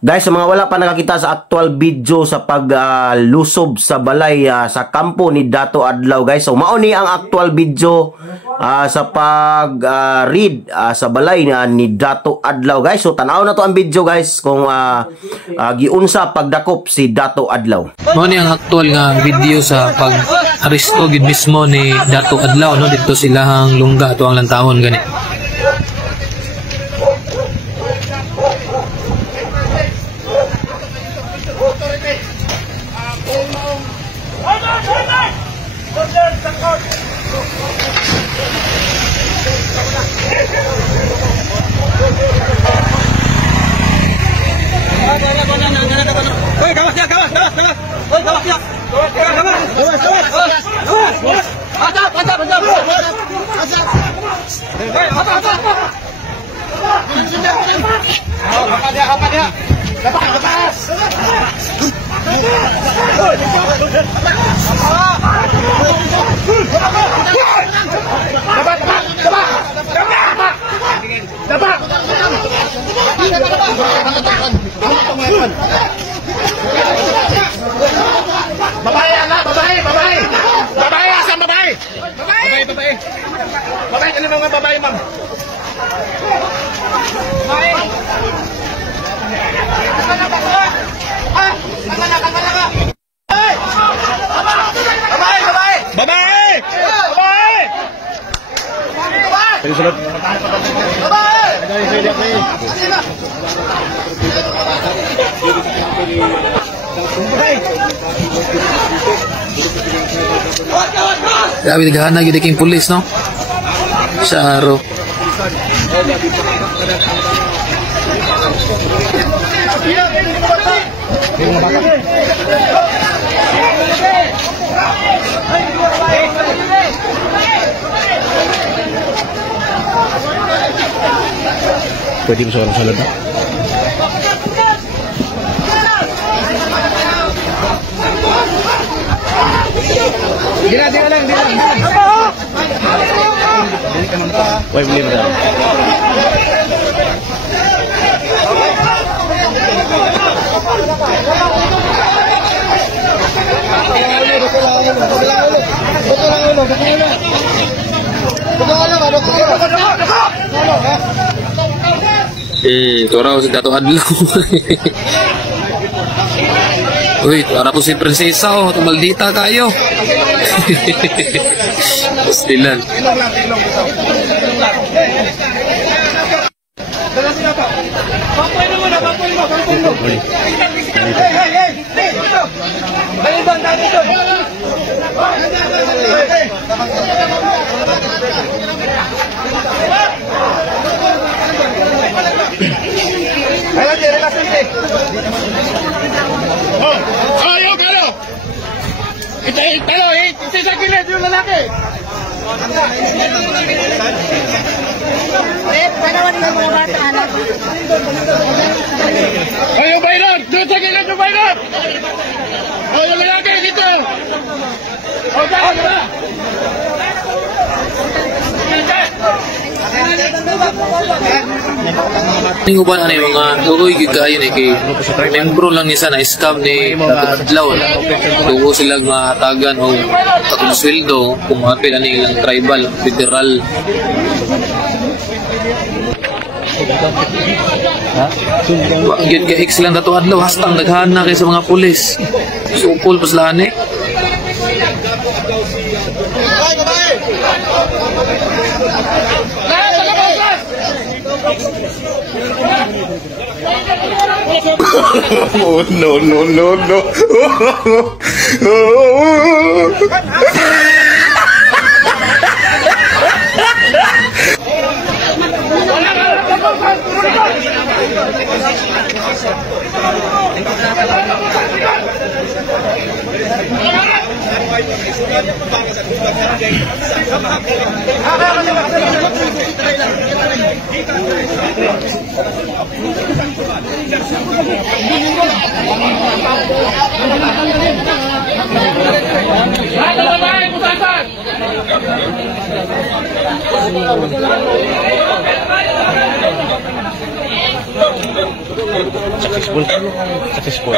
Guys, sa mga wala pa nakakita sa actual video sa paglusob sa balay sa kampo ni Dato Adlaw, guys. So mao ni ang actual video sa pag-read sa balay ni Dato Adlaw, guys. So tanaw na to ang video, guys, kung giunsa pagdakop si Dato Adlaw. Mao ni ang actual nga video sa pag-aresto gid mismo ni Dato Adlaw, no, dito silahang lungga to ang lantahon gani. Babae, anak, babae, babae. Babae, asan babae? Babae, babae. Babae, ano mga babae, ma'am? Babae. Babae, babae. Babae. Babae. Sige, sunod. Babae. Grabe naghahanap gid king pulis, no? Sa araw. Pwede mo sa orang salad na? Dila lang, dila. Why beli mo daw? Ito raw si Dato Adlaw. Uy, para po si Prinsesa, oh, tumaldita kayo. Pastilan. Ayaw ka no! Italo, sa gilid yung lalaki! Ayaw bayran! Doon sa gilid yung bayran! O yung lalaki dito! O dyan ka ba? Hindi ko ba ano yung mga tuloy gigayon kay membro lang niya na scam ni Dato Adlaw. Tugo silang matagan o takong sweldo kung mapil ano ilang tribal, federal. Yun ka X lang Dato Adlaw, hastang naghana kay sa mga pulis. Supol pa sila ni. Oh, no, no, no, no. Successful.